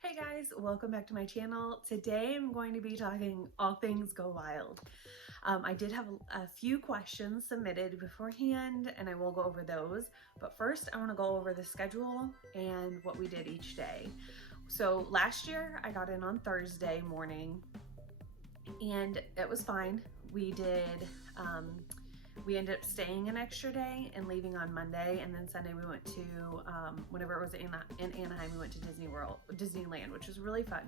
Hey guys, welcome back to my channel. Today I'm going to be talking all things Go Wild. I did have a few questions submitted beforehand and I will go over those, but first I want to go over the schedule and what we did each day. So last year I got in on Thursday morning and it was fine. We ended up staying an extra day and leaving on Monday, and then Sunday we went to, whenever it was in Anaheim, we went to Disneyland, which was really fun.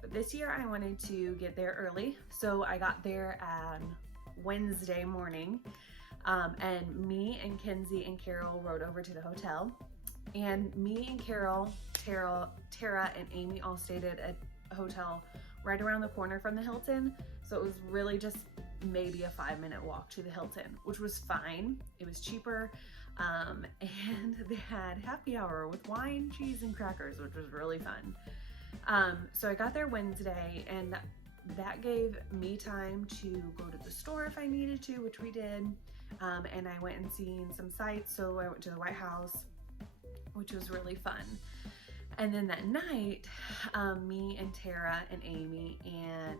But this year I wanted to get there early, so I got there Wednesday morning, and me and Kenzie and Carol rode over to the hotel, and me and Carol, Tara, and Amy all stayed at a hotel right around the corner from the Hilton, so it was really just maybe a 5-minute walk to the Hilton, which was fine. It was cheaper, and they had happy hour with wine, cheese, and crackers, which was really fun. So I got there Wednesday, and that gave me time to go to the store if I needed to, which we did, and I went and seen some sights. So I went to the White House, which was really fun. And then that night, me and Tara and Amy and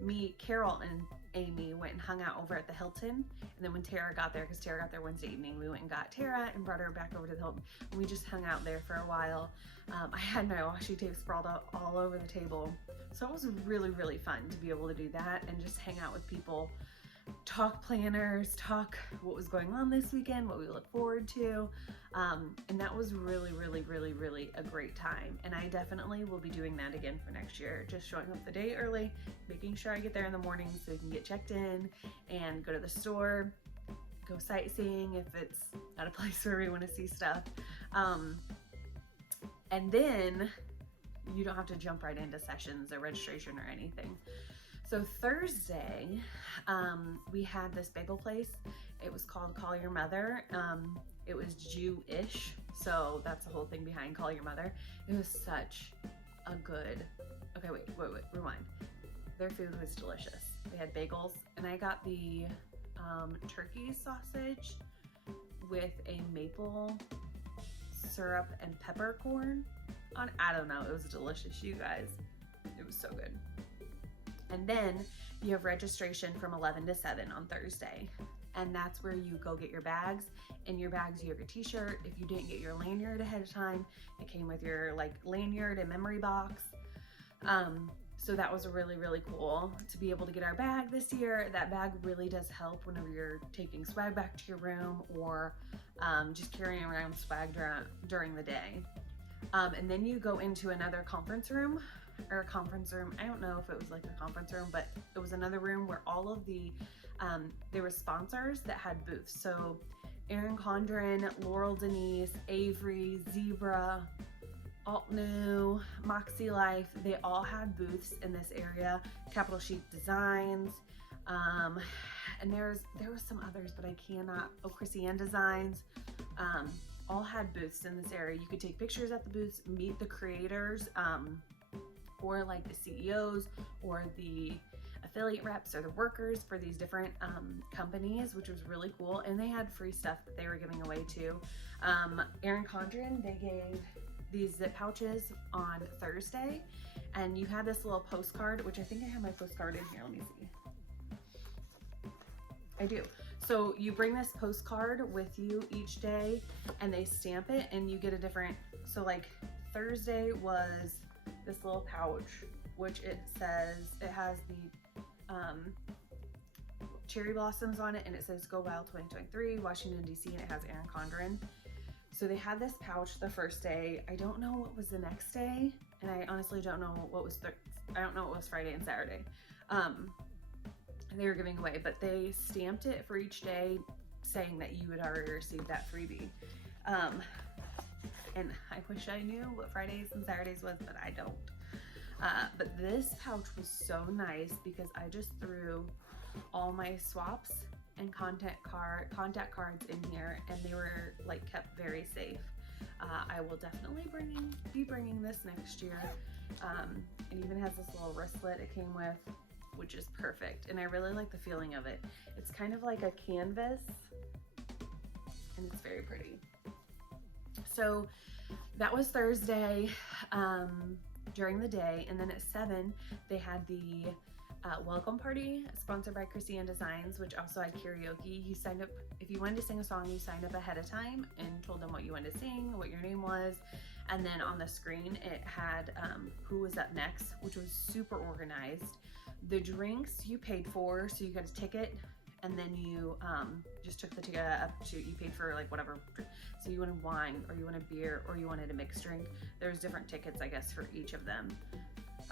me, Carol and Amy went and hung out over at the Hilton. And then when Tara got there, because Tara got there Wednesday evening, we went and got Tara and brought her back over to the Hilton. And we just hung out there for a while. I had my washi tape sprawled out all over the table. So it was really, really fun to be able to do that and just hang out with people, talk planners, talk what was going on this weekend, what we look forward to, and that was really, really, really, really a great time. And I definitely will be doing that again for next year, just showing up the day early, making sure I get there in the morning so we can get checked in and go to the store, go sightseeing if it's at a place where we want to see stuff, and then you don't have to jump right into sessions or registration or anything. So Thursday, we had this bagel place. It was called Call Your Mother. It was Jewish, so that's the whole thing behind Call Your Mother. It was such a good, okay, wait, rewind. Their food was delicious. They had bagels, and I got the turkey sausage with a maple syrup and peppercorn on. I don't know, it was delicious, you guys. It was so good. And then you have registration from 11 to 7 on Thursday. And that's where you go get your bags. In your bags, you have your t-shirt. If you didn't get your lanyard ahead of time, it came with your lanyard and memory box. So that was really, really cool to be able to get our bag this year. That bag really does help whenever you're taking swag back to your room or just carrying around swag during the day. And then you go into another conference room. I don't know if it was like a conference room, but it was another room where all of the, there were sponsors that had booths. So Erin Condren, Laurel Denise, Avery, Zebra, Altnu, Moxie Life, they all had booths in this area. Capital Chic Designs, and there was some others, but I cannot, Chrissy Ann Designs, all had booths in this area. You could take pictures at the booths, meet the creators, or like the CEOs or the affiliate reps or the workers for these different companies, which was really cool. And they had free stuff that they were giving away too. Erin Condren, they gave these zip pouches on Thursday, and you had this little postcard, which I think I have my postcard in here. Let me see. I do. So you bring this postcard with you each day and they stamp it and you get a different, so like Thursday was this little pouch, which it has the cherry blossoms on it, and it says Go Wild 2023, Washington, DC, and it has Erin Condren. So they had this pouch the first day. I don't know what was the next day, and I honestly don't know what was I don't know what was Friday and Saturday. They were giving away, but they stamped it for each day saying that you had already received that freebie. And I wish I knew what Fridays and Saturdays was, but I don't. But this pouch was so nice because I just threw all my swaps and contact cards in here, and they were like kept very safe. I will definitely be bringing this next year. It even has this little wristlet it came with, which is perfect, and I really like the feeling of it. It's kind of like a canvas, and it's very pretty. So that was Thursday during the day. And then at 7, they had the welcome party sponsored by Christiane Designs, which also had karaoke. You signed up, if you wanted to sing a song, you signed up ahead of time and told them what you wanted to sing, what your name was. And then on the screen, it had who was up next, which was super organized. The drinks you paid for, so you got a ticket, and then you just took the ticket up to, you paid for like whatever. So you wanted wine, or you wanted beer, or you wanted a mixed drink. There's different tickets, I guess, for each of them.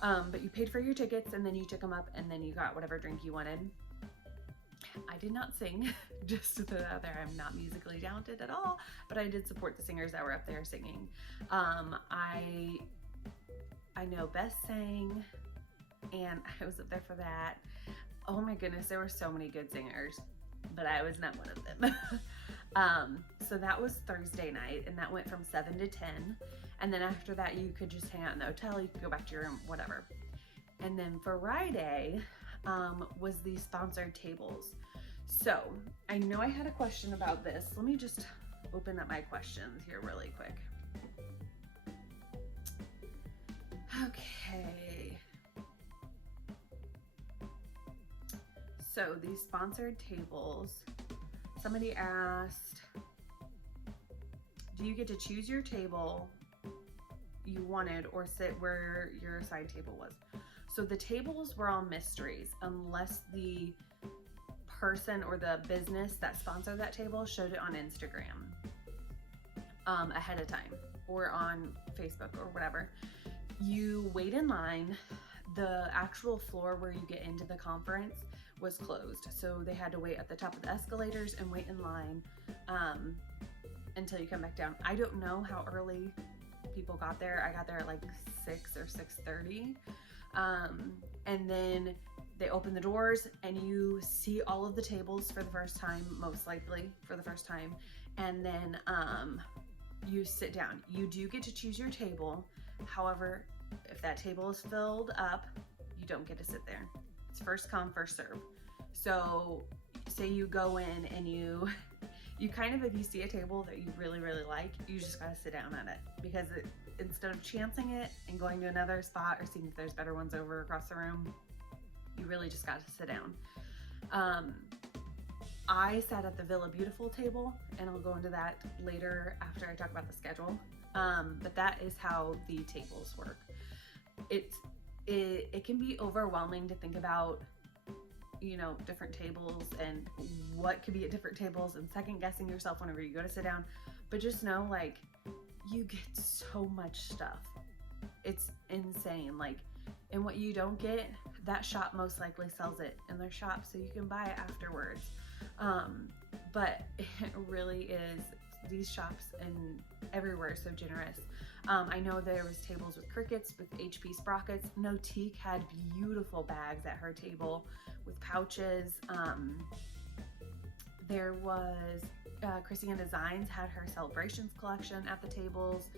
But you paid for your tickets, and then you took them up, and then you got whatever drink you wanted. I did not sing, just to throw that out there. I'm not musically talented at all, but I did support the singers that were up there singing. I know Beth sang, and I was up there for that. Oh my goodness, there were so many good singers, but I was not one of them. So that was Thursday night, and that went from 7 to 10. And then after that, you could just hang out in the hotel, you could go back to your room, whatever. And then Friday was the sponsored tables. So I know I had a question about this. Let me just open up my questions here really quick. Okay. So these sponsored tables, somebody asked, do you get to choose your table you wanted or sit where your assigned table was? So the tables were all mysteries unless the person or the business that sponsored that table showed it on Instagram ahead of time, or on Facebook or whatever. You wait in line. The actual floor where you get into the conference was closed, so they had to wait at the top of the escalators and wait in line until you come back down. I don't know how early people got there. I got there at like 6 or 6:30, and then they open the doors and you see all of the tables for the first time, most likely for the first time, and then you sit down. You do get to choose your table. However, if that table is filled up, you don't get to sit there. It's first come, first serve. So say you go in and you kind of, if you see a table that you really, really like, you just gotta sit down at it, because instead of chancing it and going to another spot or seeing if there's better ones over across the room, you really just gotta sit down. I sat at the Villa Beautiful table, and I'll go into that later after I talk about the schedule. But that is how the tables work. It can be overwhelming to think about, you know, different tables and what could be at different tables, and second guessing yourself whenever you go to sit down. But just know, like, you get so much stuff. It's insane. Like, and what you don't get, that shop most likely sells it in their shop, so you can buy it afterwards. But it really is, these shops and everywhere are so generous. I know there was tables with crickets, with HP sprockets. Notique had beautiful bags at her table with pouches. There was Christiane Designs had her celebrations collection at the tables.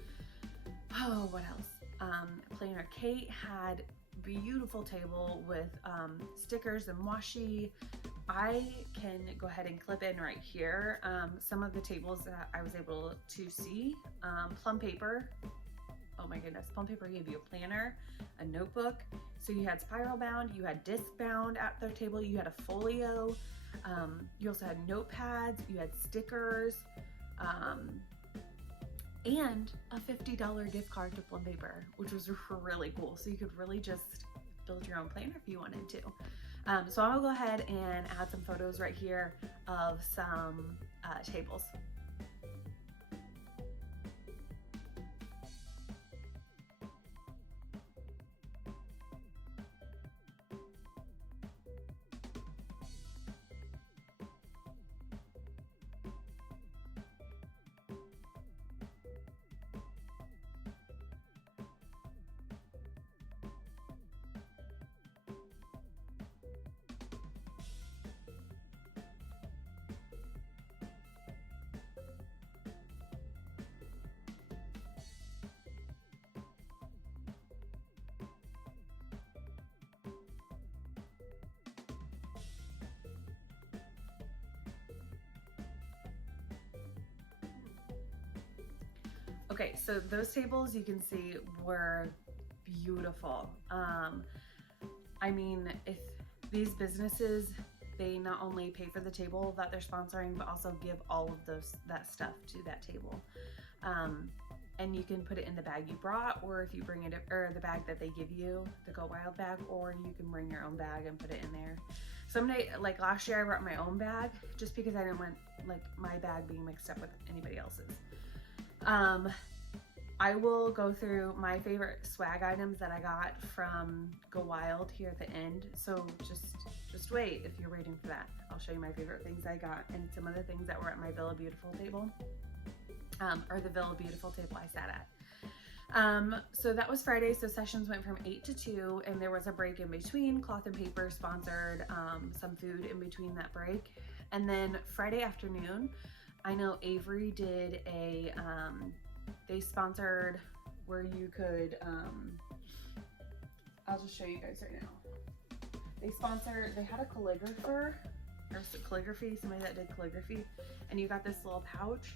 Oh, what else? Planner Kate had beautiful table with stickers and washi. I can go ahead and clip in right here some of the tables that I was able to see. Plum Paper, oh my goodness, Plum Paper gave you a planner, a notebook. So you had spiral bound, you had disc bound at their table, you had a folio, you also had notepads, you had stickers, and a $50 gift card to Plum Paper, which was really cool. So you could really just build your own planner if you wanted to. So I'll go ahead and add some photos right here of some tables. Okay, so those tables you can see were beautiful. I mean, if these businesses, they not only pay for the table that they're sponsoring, but also give all of that stuff to that table. And you can put it in the bag you brought, or if you bring it, or the bag that they give you, the Go Wild bag, or you can bring your own bag and put it in there. Someday, like last year, I brought my own bag just because I didn't want like my bag being mixed up with anybody else's. I will go through my favorite swag items that I got from Go Wild here at the end. So just wait if you're waiting for that. I'll show you my favorite things I got and some of the things that were at my Villa Beautiful table, or the Villa Beautiful table I sat at. So that was Friday. So sessions went from 8 to 2, and there was a break in between. Cloth and Paper sponsored some food in between that break. And then Friday afternoon, I know Avery did a, they sponsored where you could, I'll just show you guys right now. They had a calligrapher, or calligraphy, somebody that did calligraphy, and you got this little pouch,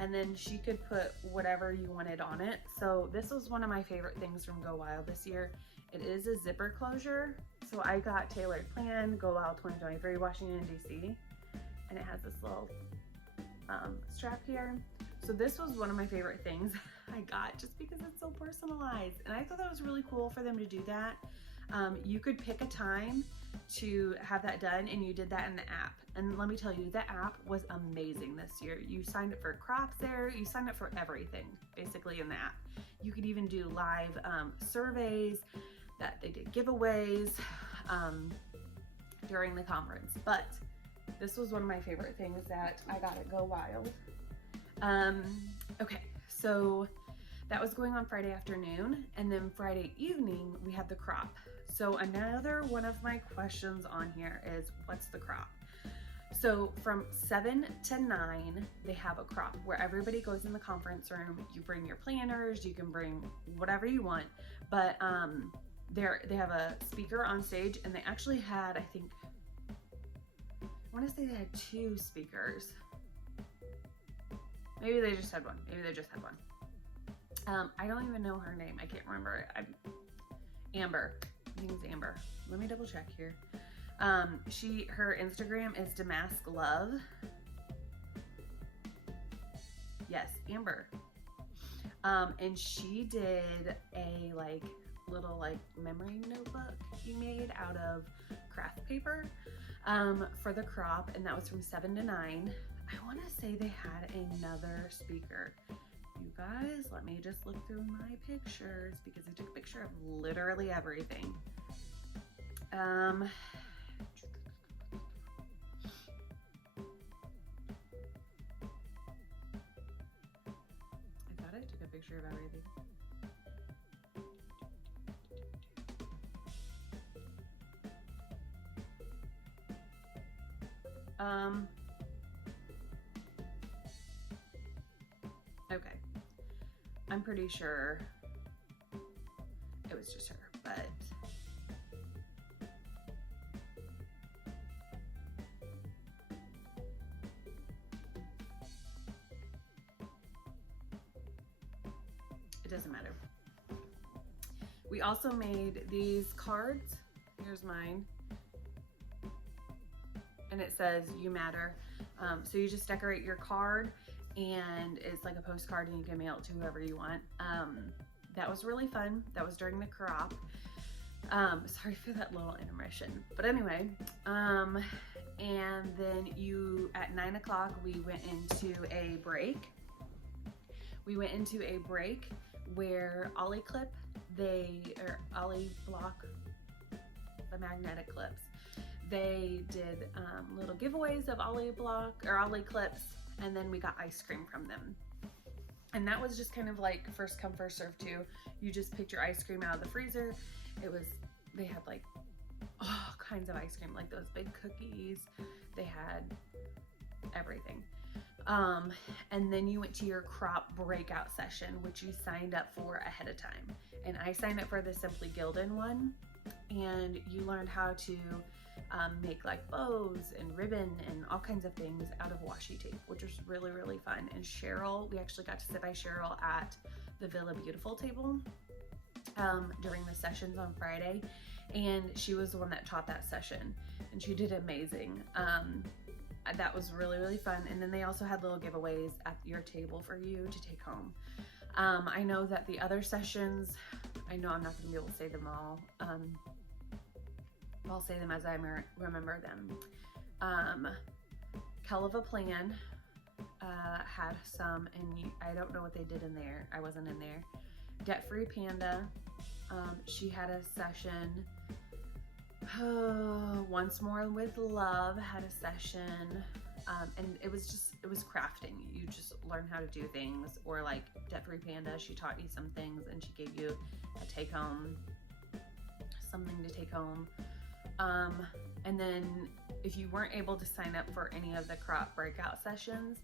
and then she could put whatever you wanted on it. So this was one of my favorite things from Go Wild this year. It is a zipper closure. So I got Tailored Plan, Go Wild 2023, Washington, DC, and it has this little strap here. So this was one of my favorite things I got just because it's so personalized, and I thought that was really cool for them to do that. You could pick a time to have that done, and you did that in the app. And let me tell you, the app was amazing this year. You signed up for crops there, you signed up for everything basically in the app. You could even do live surveys, that they did giveaways during the conference. But this was one of my favorite things that I got at Go Wild. Okay, so that was going on Friday afternoon, and then Friday evening we had the crop. So another one of my questions on here is, what's the crop? So from 7 to 9, they have a crop where everybody goes in the conference room. You bring your planners, you can bring whatever you want, but they have a speaker on stage, and they actually had, I think, I want to say they had 2 speakers. Maybe they just had one. I don't even know her name. I can't remember it. Amber. I think it's Amber. Let me double check here. Her Instagram is Damask Love. Yes, Amber. And she did a little memory notebook he made out of craft paper for the crop, and that was from 7 to 9. I want to say they had another speaker. You guys, let me just look through my pictures because I took a picture of literally everything. I thought I took a picture of everything. Okay. I'm pretty sure it was just her, but it doesn't matter. We also made these cards. Here's mine. And it says, "You matter." So you just decorate your card, and it's like a postcard, and you can mail it to whoever you want. That was really fun. That was during the crop. Sorry for that little intermission. But anyway, and then at 9 o'clock, we went into a break. Where Ollie Clip, Ollie Block, the magnetic clips, they did little giveaways of Ollie Clips, and then we got ice cream from them. And that was just kind of like first come, first serve too. You just picked your ice cream out of the freezer. They had like all kinds of ice cream, like those big cookies. They had everything. And then you went to your crop breakout session, which you signed up for ahead of time. And I signed up for the Simply Gildan one, and you learned how to make like bows and ribbon and all kinds of things out of washi tape, which was really, really fun. And Cheryl, we actually got to sit by Cheryl at the Villa Beautiful table during the sessions on Friday, and she was the one that taught that session, and she did amazing. That was really, really fun. And then they also had little giveaways at your table for you to take home. I know that the other sessions, I know I'm not going to be able to say them all. I'll say them as I remember them. Hell of a Plan had some, and I don't know what they did in there. I wasn't in there. Debt Free Panda, she had a session. Once More with Love had a session, and it was crafting. You just learn how to do things. Or like Debt Free Panda, she taught you some things and she gave you a take home, something to take home. And then if you weren't able to sign up for any of the crop breakout sessions,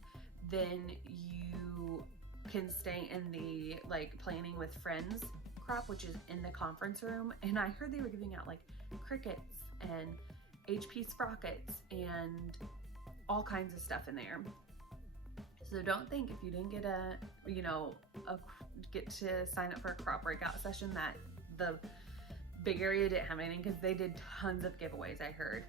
then you can stay in the like Planning with Friends crop, which is in the conference room. And I heard they were giving out like Cricuts and HP Sprockets and all kinds of stuff in there. So don't think if you didn't get get to sign up for a crop breakout session that the big area didn't have anything, because they did tons of giveaways, I heard.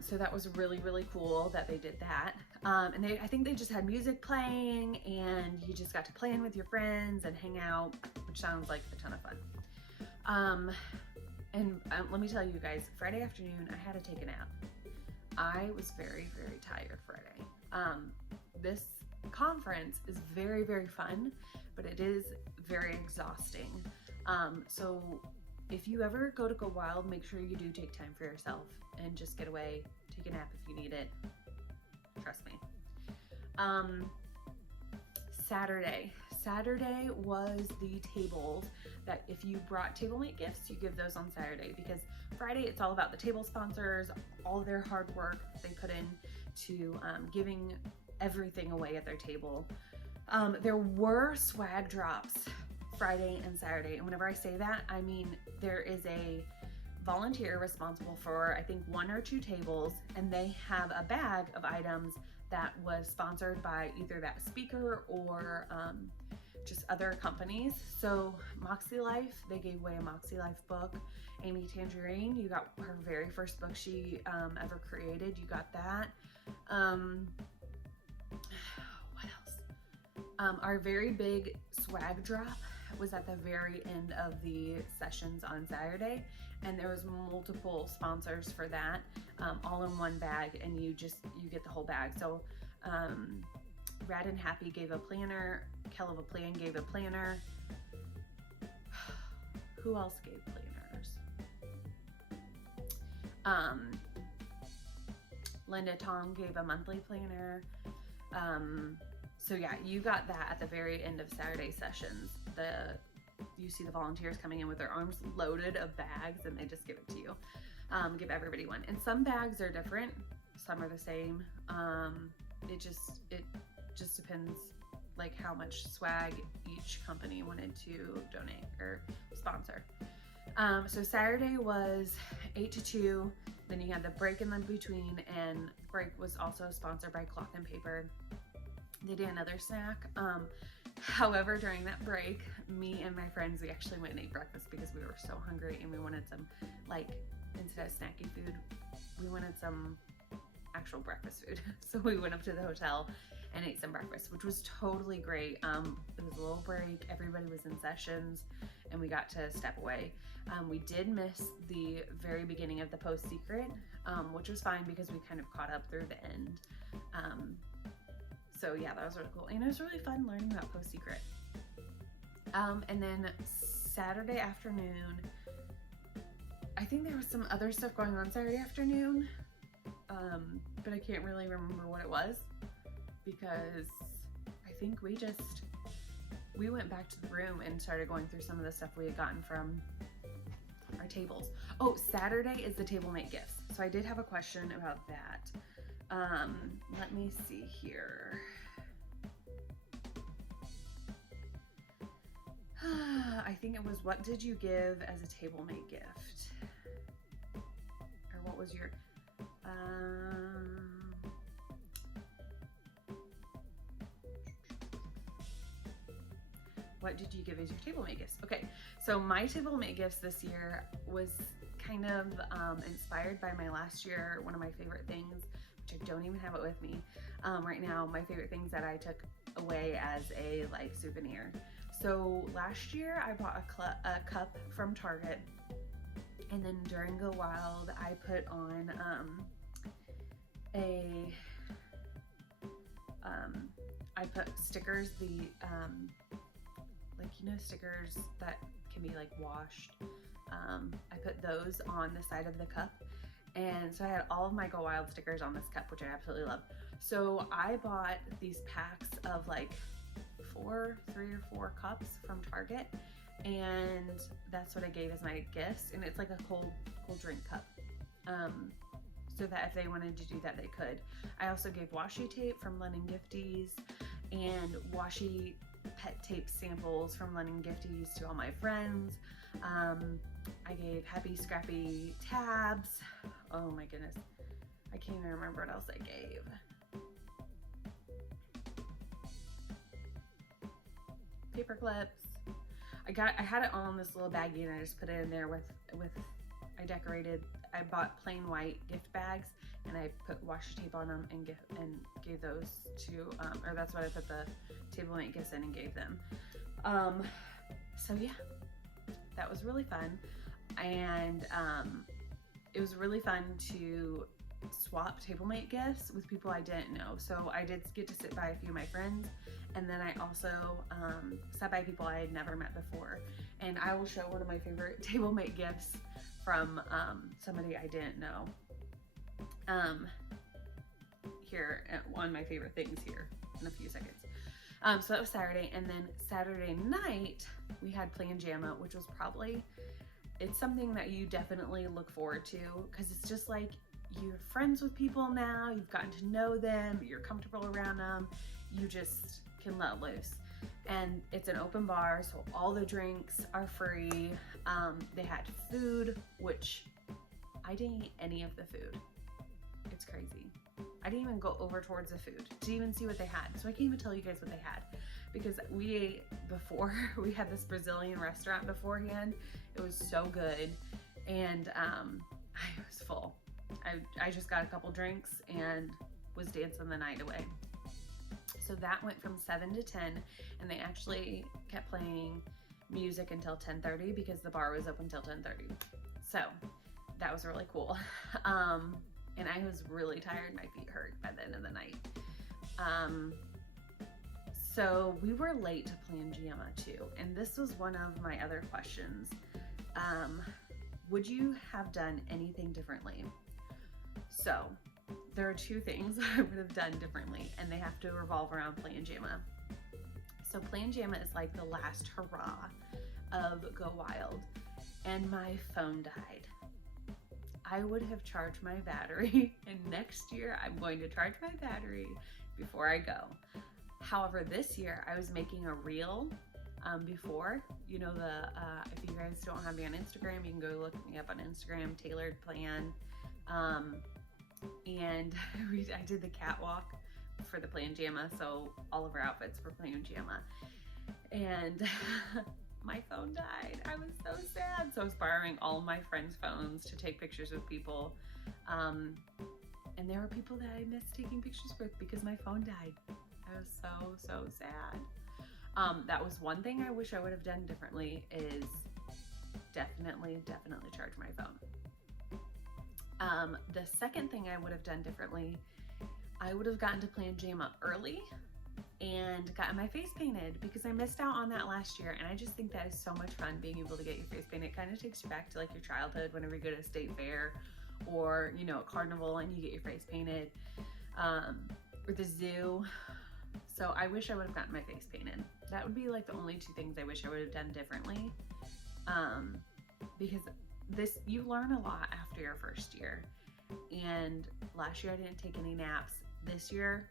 So that was really, really cool that they did that. And I think they just had music playing, and you just got to plan with your friends and hang out, which sounds like a ton of fun. And let me tell you guys, Friday afternoon, I had to take a nap. I was very, very tired Friday. This conference is very, very fun, but it is very exhausting. So if you ever go to Go Wild, make sure you do take time for yourself and just get away, take a nap if you need it. Trust me. Saturday was the tables that if you brought TableMate gifts, you give those on Saturday, because Friday it's all about the table sponsors, all their hard work they put in to giving everything away at their table. There were swag drops Friday and Saturday, and whenever I say that, I mean there is a volunteer responsible for I think 1 or 2 tables, and they have a bag of items that was sponsored by either that speaker or just other companies. So Moxie Life, they gave away a Moxie Life book. Amy Tangerine, you got her very first book she ever created, you got that. What else? Our very big swag drop was at the very end of the sessions on Saturday, and there was multiple sponsors for that, all in one bag, and you get the whole bag. So Rad and Happy gave a planner, Hell of a Plan gave a planner. Who else gave planners? Linda Tong gave a monthly planner. So yeah, you got that at the very end of Saturday sessions. You see the volunteers coming in with their arms loaded of bags, and they just give it to you. Give everybody one. And some bags are different, some are the same. It just depends like how much swag each company wanted to donate or sponsor. So Saturday was 8 to 2. Then you had the break in between, and break was also sponsored by Cloth and Paper. They did another snack. However, during that break, me and my friends, we actually went and ate breakfast because we were so hungry, and we wanted some, like, instead of snacky food, we wanted some actual breakfast food. So we went up to the hotel and ate some breakfast, which was totally great. It was a little break, everybody was in sessions, and we got to step away. We did miss the very beginning of the Post Secret, which was fine because we kind of caught up through the end. So yeah, that was really cool. And it was really fun learning about Post Secret. And then Saturday afternoon, I think there was some other stuff going on Saturday afternoon, but I can't really remember what it was, because I think we went back to the room and started going through some of the stuff we had gotten from our tables. Oh, Saturday is the TableMate gifts. So I did have a question about that. Let me see here. I think it was, what did you give as a TableMate gift? Or What was your, what did you give as your table mate gifts? Okay, so my table mate gifts this year was kind of inspired by my last year. One of my favorite things, which I don't even have it with me right now, my favorite things that I took away as a like souvenir. So last year I bought a cup from Target, and then during Go Wild I put on I put stickers, like, you know, stickers that can be like washed. I put those on the side of the cup, and so I had all of my Go Wild stickers on this cup, which I absolutely love. So I bought these packs of like 3 or 4 cups from Target, and that's what I gave as my gifts. And it's like a cold drink cup, so that if they wanted to do that, they could. I also gave washi tape from London Gifties and washi pet tape samples from London Gifties to all my friends. I gave Happy Scrappy tabs. Oh my goodness, I can't even remember what else I gave. Paper clips. I had it all in this little baggie, and I just put it in there with I bought plain white gift bags, and I put washi tape on them and gave those to, or that's what I put the table mate gifts in and gave them. So yeah, that was really fun. And it was really fun to swap table mate gifts with people I didn't know. So I did get to sit by a few of my friends, and then I also sat by people I had never met before. And I will show one of my favorite table mate gifts from somebody I didn't know. Here, one of my favorite things here in a few seconds. So that was Saturday, and then Saturday night we had Plan Jamma, which was it's something that you definitely look forward to, because it's just like you're friends with people now, you've gotten to know them, you're comfortable around them, you just can let loose. And it's an open bar, so all the drinks are free. They had food, which I didn't eat any of the food. It's crazy. I didn't even go over towards the food to even see what they had. So I can't even tell you guys what they had, because we ate before. We had this Brazilian restaurant beforehand. It was so good. And I was full. I just got a couple drinks and was dancing the night away. So that went from 7 to 10, and they actually kept playing music until 10:30 because the bar was open until 10:30. So that was really cool. And I was really tired. My feet hurt by the end of the night. So we were late to Plan Jamma too. And this was one of my other questions. Would you have done anything differently? So there are 2 things I would have done differently, and they have to revolve around Plan Jamma. So Plan Jamma is like the last hurrah of Go Wild, and my phone died. I would have charged my battery, and next year I'm going to charge my battery before I go. However, this year I was making a reel before, you know, if you guys don't have me on Instagram, you can go look me up on Instagram, Tailored Plan. And I did the catwalk for the Plan Jamma, so all of our outfits were Plan Jamma. And my phone died. I was so sad. So I was borrowing all my friends' phones to take pictures with people. And there were people that I missed taking pictures with because my phone died. I was so sad. That was one thing I wish I would have done differently, is definitely charge my phone. The second thing I would have done differently, I would have gotten to Plan Jamma early and gotten my face painted, because I missed out on that last year, and I just think that is so much fun, being able to get your face painted. It kind of takes you back to like your childhood whenever you go to a state fair or, you know, a carnival and you get your face painted, or the zoo. So I wish I would have gotten my face painted. That would be like the only 2 things I wish I would have done differently, because you learn a lot after your first year. And last year I didn't take any naps. This year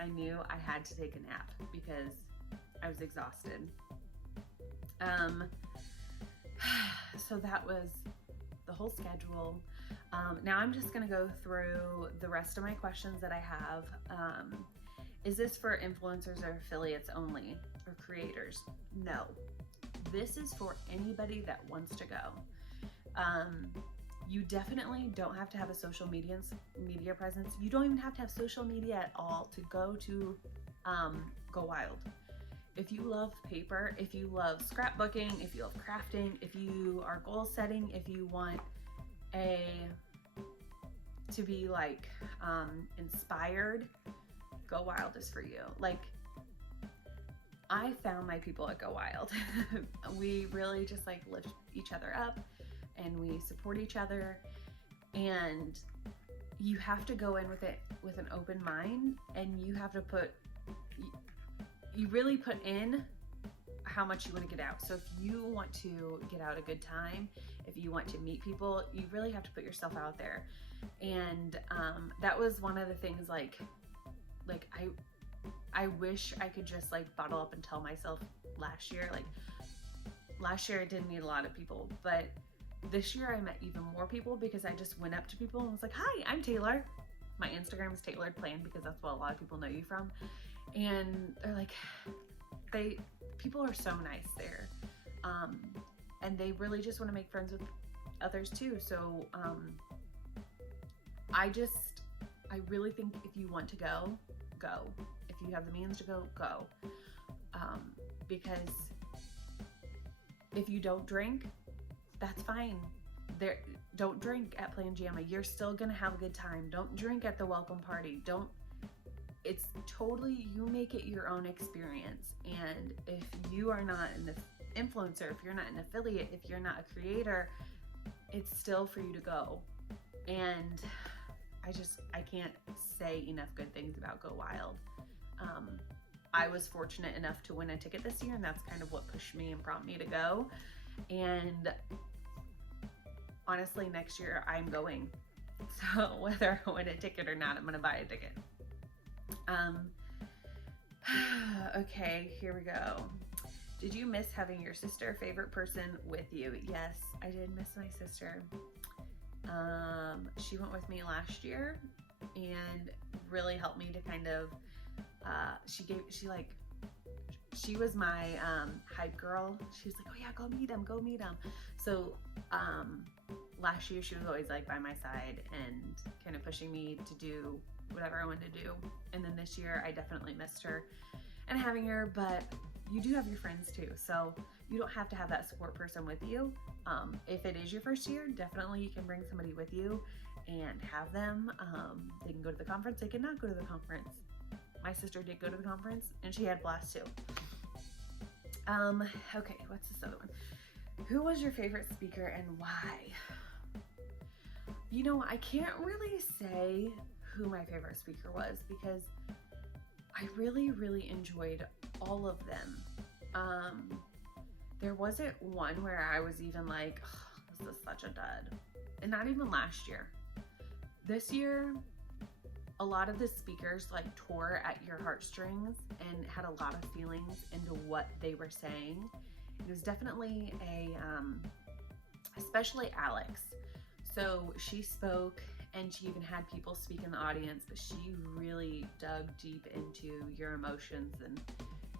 I knew I had to take a nap because I was exhausted. So that was the whole schedule. Now I'm just going to go through the rest of my questions that I have. Is this for influencers or affiliates only, or creators? No. This is for anybody that wants to go. You definitely don't have to have a social media presence. You don't even have to have social media at all to go to Go Wild. If you love paper, if you love scrapbooking, if you love crafting, if you are goal setting, if you want to be like inspired, Go Wild is for you. Like, I found my people at Go Wild. We really just like lift each other up and we support each other, and you have to go in with it with an open mind, and you have to you really put in how much you want to get out. So if you want to get out a good time, if you want to meet people, you really have to put yourself out there. And that was one of the things, like I wish I could just like bottle up and tell myself last year, like last year I didn't meet a lot of people, but this year I met even more people because I just went up to people and was like, hi, I'm Taylor. My Instagram is Tailored Plan because that's what a lot of people know you from. And they're like, people are so nice there. And they really just want to make friends with others too. So I really think if you want to go. If you have the means to go. Because if you don't drink, that's fine. Don't drink at Plangiyama. You're still gonna have a good time. Don't drink at the welcome party. It's totally, you make it your own experience. And if you are not an influencer, if you're not an affiliate, if you're not a creator, it's still for you to go. And I can't say enough good things about Go Wild. I was fortunate enough to win a ticket this year, and that's kind of what pushed me and prompted me to go. And honestly, next year I'm going. So whether I win a ticket or not, I'm gonna buy a ticket. Okay, here we go. Did you miss having your sister, favorite person with you? Yes, I did miss my sister. She went with me last year and really helped me to kind of, she was my hype girl. She was like, oh yeah, go meet him. So last year she was always like by my side and kind of pushing me to do whatever I wanted to do. And then this year I definitely missed her and having her, but you do have your friends too. So you don't have to have that support person with you. If it is your first year, definitely you can bring somebody with you and have them. They can go to the conference, they can not go to the conference. My sister did go to the conference and she had a blast too. Okay, what's this other one? Who was your favorite speaker and why? You know, I can't really say who my favorite speaker was because I really, really enjoyed all of them. There wasn't one where I was even like, oh, this is such a dud. And not even last year. This year, a lot of the speakers like tore at your heartstrings and had a lot of feelings into what they were saying. It was definitely especially Alex. So she spoke and she even had people speak in the audience, but she really dug deep into your emotions, and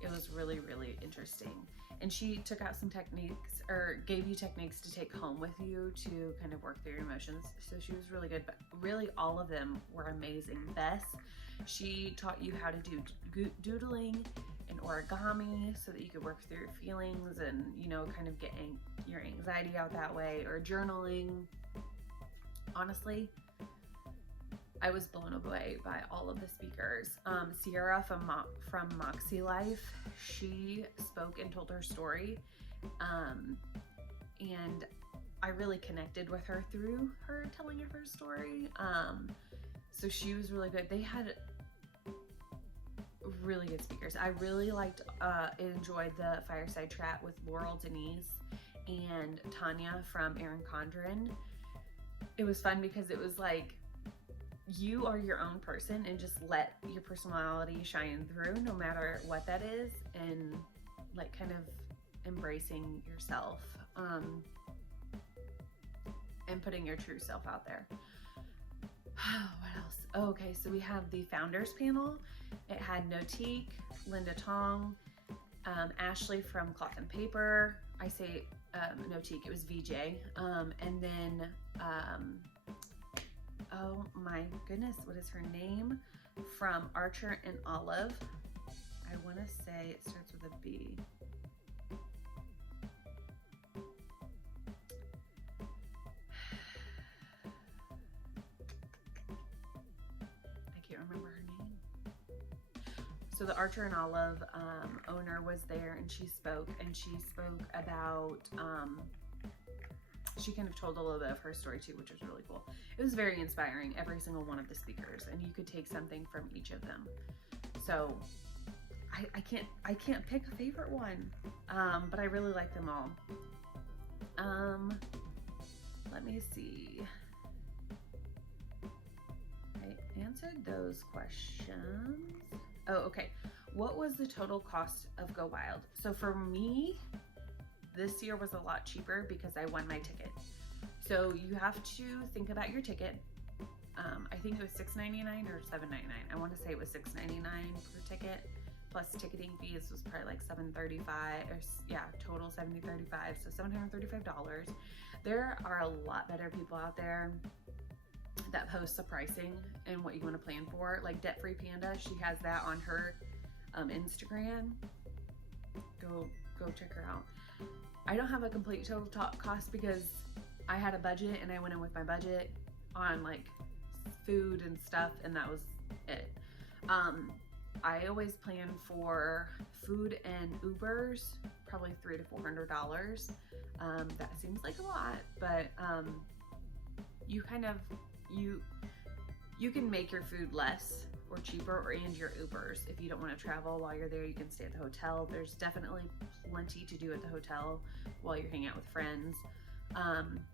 it was really, really interesting. And she took out some techniques, or gave you techniques to take home with you to kind of work through your emotions. So she was really good, but really all of them were amazing. Bess, she taught you how to do doodling and origami so that you could work through your feelings and, you know, kind of getting your anxiety out that way, or journaling. Honestly, I was blown away by all of the speakers. Sierra from Moxie Life, she spoke and told her story. And I really connected with her through her telling her story. So she was really good. They had really good speakers. I really enjoyed the fireside chat with Laurel Denise and Tanya from Erin Condren. It was fun because it was like, you are your own person and just let your personality shine through no matter what that is, and like kind of embracing yourself. and putting your true self out there. What else? Oh, okay, so we have the founders panel. It had Notique, Linda Tong, Ashley from Cloth and Paper. I say Notique, it was VJ. And then, oh my goodness, what is her name? From Archer and Olive. I want to say it starts with a B. Remember her name. So the Archer and Olive owner was there, and she spoke about she kind of told a little bit of her story too, which was really cool. It was very inspiring, every single one of the speakers, and you could take something from each of them. So I can't pick a favorite one, but I really like them all. Let me see. Answered those questions. Oh, okay. What was the total cost of Go Wild? So for me, this year was a lot cheaper because I won my ticket. So you have to think about your ticket. I think it was $6.99 or $7.99. I want to say it was $6.99 per ticket, plus ticketing fees was probably like $7.35, or yeah, total $70.35, so $735. There are a lot better people out there that posts the pricing and what you want to plan for. Like Debt Free Panda, she has that on her Instagram. Go check her out. I don't have a complete total cost because I had a budget and I went in with my budget on like food and stuff, and that was it. I always plan for food and Ubers, probably $300 to $400. That seems like a lot, but you kind of you can make your food less or cheaper, and your Ubers. If you don't want to travel while you're there, you can stay at the hotel. There's definitely plenty to do at the hotel while you're hanging out with friends.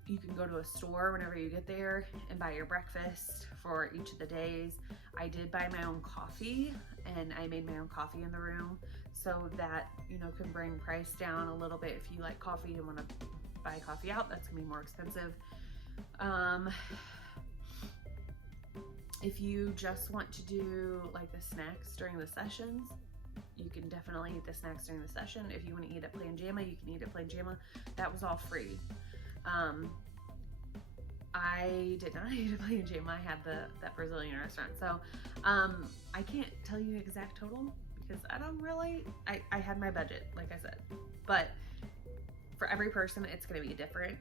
You can go to a store whenever you get there and buy your breakfast for each of the days. I did buy my own coffee, and I made my own coffee in the room, so that, you know, can bring price down a little bit. If you like coffee and want to buy coffee out, that's gonna be more expensive. If you just want to do like the snacks during the sessions, you can definitely eat the snacks during the session. If you want to eat at Plan Jama, you can eat at Plan Jama. That was all free. I did not eat at Plan Jama. I had that Brazilian restaurant. So I can't tell you exact total because I don't really, I had my budget, like I said. But for every person, it's going to be different.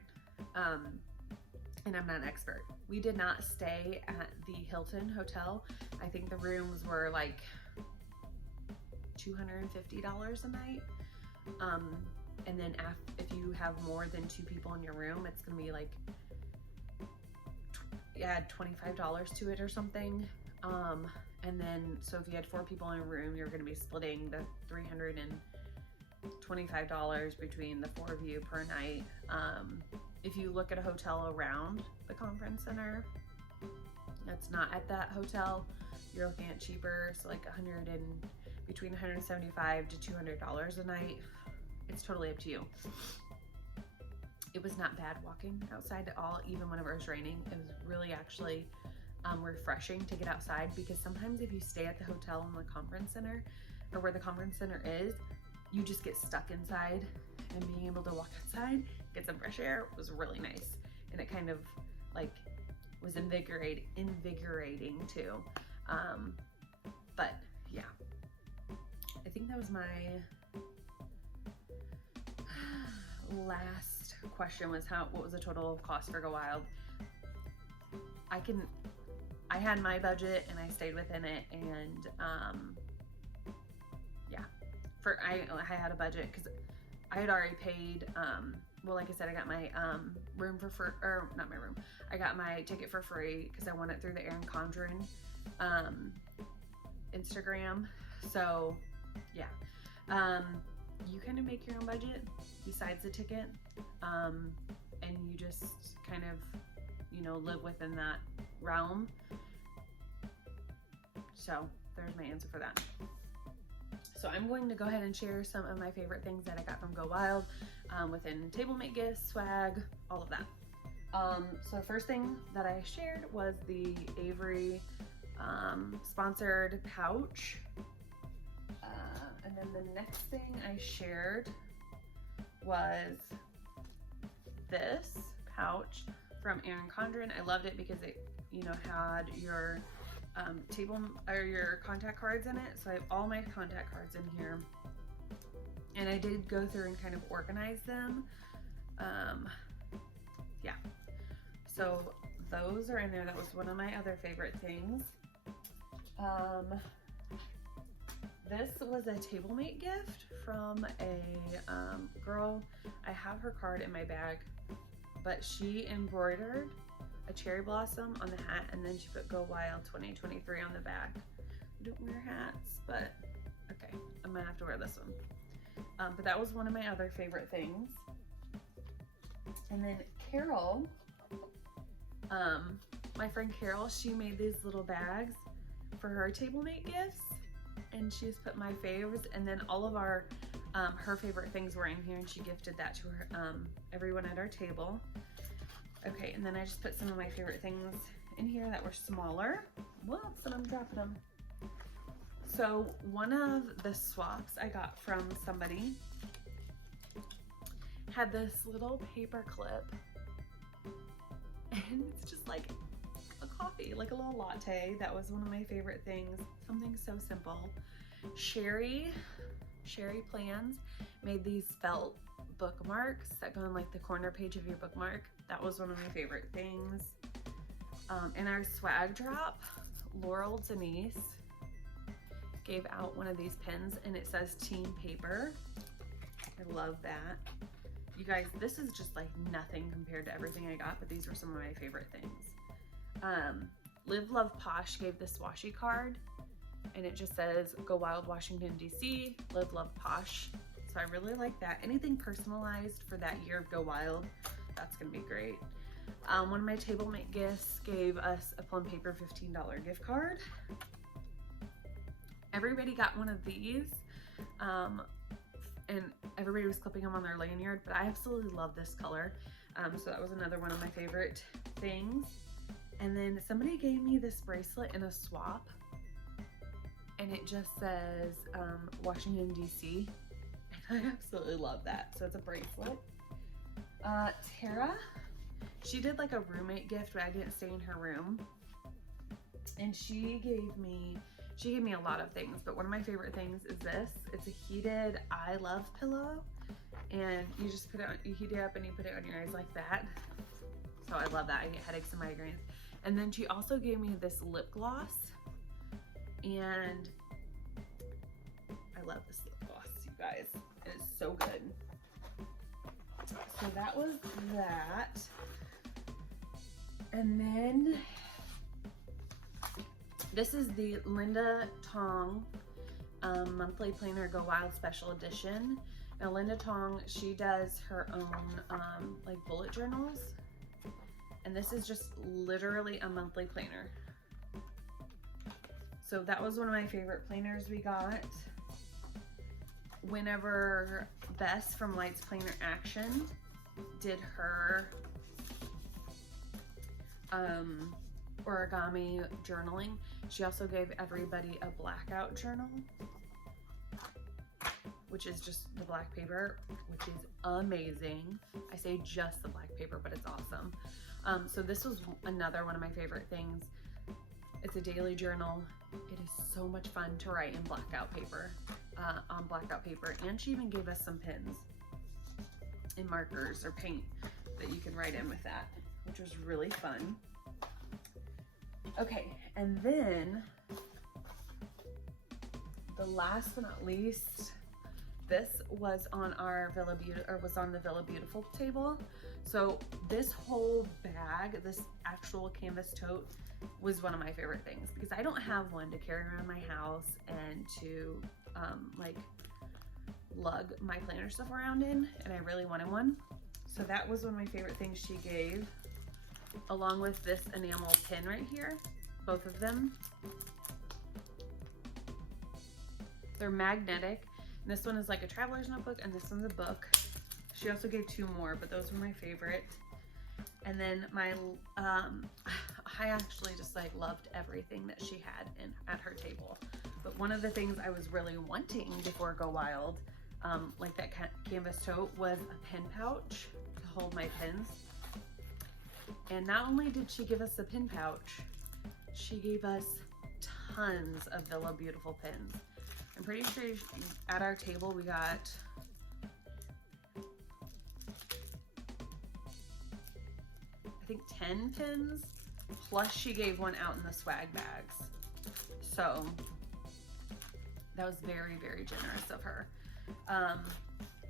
And I'm not an expert. We did not stay at the Hilton Hotel. I think the rooms were like $250 a night. And then if you have more than 2 people in your room, it's gonna be like, add $25 to it or something. And then, so if you had 4 people in a room, you're gonna be splitting the $325 between the 4 of you per night. If you look at a hotel around the conference center that's not at that hotel, you're looking at cheaper, so like between $175 to $200 a night. It's totally up to you. It was not bad walking outside at all, even whenever it was raining. It was really actually refreshing to get outside, because sometimes if you stay at the hotel in the conference center, or where the conference center is, you just get stuck inside, and being able to walk outside, get some fresh air was really nice. And it kind of like was invigorating too. But yeah, I think that was my last question, was what was the total cost for Go Wild? I had my budget and I stayed within it, and yeah, I had a budget because I had already paid, well, like I said, I got my room not my room, I got my ticket for free because I won it through the Erin Condren Instagram. So yeah, you kind of make your own budget besides the ticket, and you just kind of, you know, live within that realm. So there's my answer for that. So I'm going to go ahead and share some of my favorite things that I got from Go Wild, within TableMate gifts, swag, all of that. So the first thing that I shared was the Avery sponsored pouch. And then the next thing I shared was this pouch from Erin Condren. I loved it because it, you know, had your table or your contact cards in it. So I have all my contact cards in here. And I did go through and kind of organize them. Yeah. So those are in there. That was one of my other favorite things. This was a TableMate gift from a girl. I have her card in my bag, but she embroidered a cherry blossom on the hat, and then she put Go Wild 2023 on the back. I don't wear hats, but okay, I'm gonna have to wear this one. But that was one of my other favorite things. And then Carol, my friend Carol, she made these little bags for her TableMate gifts, and she's put my faves, and then all of our her favorite things were in here, and she gifted that to her everyone at our table. Okay, and then I just put some of my favorite things in here that were smaller. Whoops, and I'm dropping them. So one of the swaps I got from somebody had this little paper clip, and it's just like a coffee, like a little latte. That was one of my favorite things. Something so simple. Sherry Plans made these felt bookmarks that go on like the corner page of your bookmark. That was one of my favorite things. In our swag drop, Laurel Denise gave out one of these pins, and it says Team Paper. I love that. You guys, this is just like nothing compared to everything I got, but these were some of my favorite things. Live Love Posh gave this washi card, and it just says Go Wild Washington DC, Live Love Posh. So I really like that. Anything personalized for that year of Go Wild, that's gonna be great. One of my TableMate gifts gave us a Plum Paper $15 gift card. Everybody got one of these, and everybody was clipping them on their lanyard, but I absolutely love this color. So that was another one of my favorite things. And then somebody gave me this bracelet in a swap, and it just says Washington DC, and I absolutely love that. So it's a bracelet. Tara, she did like a roommate gift, but I didn't stay in her room, and she gave me a lot of things, but one of my favorite things is this. It's a heated I love pillow, and you just put it on, you heat it up and you put it on your eyes like that. So I love that. I get headaches and migraines. And then she also gave me this lip gloss, and I love this lip gloss, you guys. It is so good. So that was that. And then this is the Linda Tong monthly planner Go Wild special edition. Now Linda Tong, she does her own like bullet journals, and this is just literally a monthly planner. So that was one of my favorite planners we got. Whenever Bess from Lights Planner Action did her origami journaling, she also gave everybody a blackout journal, which is just the black paper, which is amazing. I say just the black paper, but it's awesome. So this was another one of my favorite things. It's a daily journal. It is so much fun to write in blackout paper, on blackout paper. And she even gave us some pens and markers or paint that you can write in with that, which was really fun. Okay, and then the last but not least, this was on our the Villa Beautiful table. So this whole bag, this actual canvas tote, was one of my favorite things because I don't have one to carry around my house and to like lug my planner stuff around in, and I really wanted one. So that was one of my favorite things she gave, along with this enamel pin right here, both of them. They're magnetic. And this one is like a traveler's notebook, and this one's a book. She also gave two more, but those were my favorite. And then I actually just like loved everything that she had at her table. But one of the things I was really wanting before Go Wild, like that canvas tote, was a pin pouch to hold my pins. And not only did she give us a pin pouch, she gave us tons of Villa Beautiful pins. I'm pretty sure at our table we got I think 10 pins, plus she gave one out in the swag bags. So that was very, very generous of her.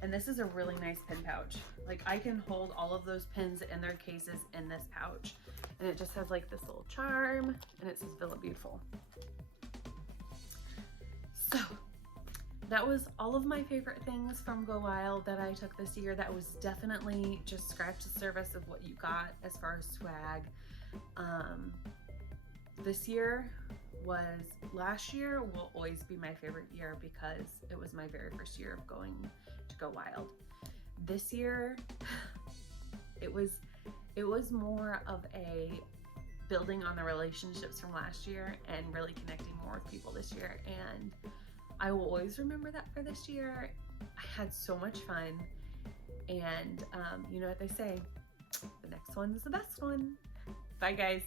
And this is a really nice pin pouch. Like I can hold all of those pins in their cases in this pouch. And it just has like this little charm and it says Villa Beautiful. So that was all of my favorite things from Go Wild that I took this year. That was definitely just scratch the surface of what you got as far as swag. Last year will always be my favorite year because it was my very first year of going to Go Wild. This year, it was more of a building on the relationships from last year and really connecting more with people this year. And I will always remember that for this year. I had so much fun. And you know what they say, the next one's the best one. Bye guys.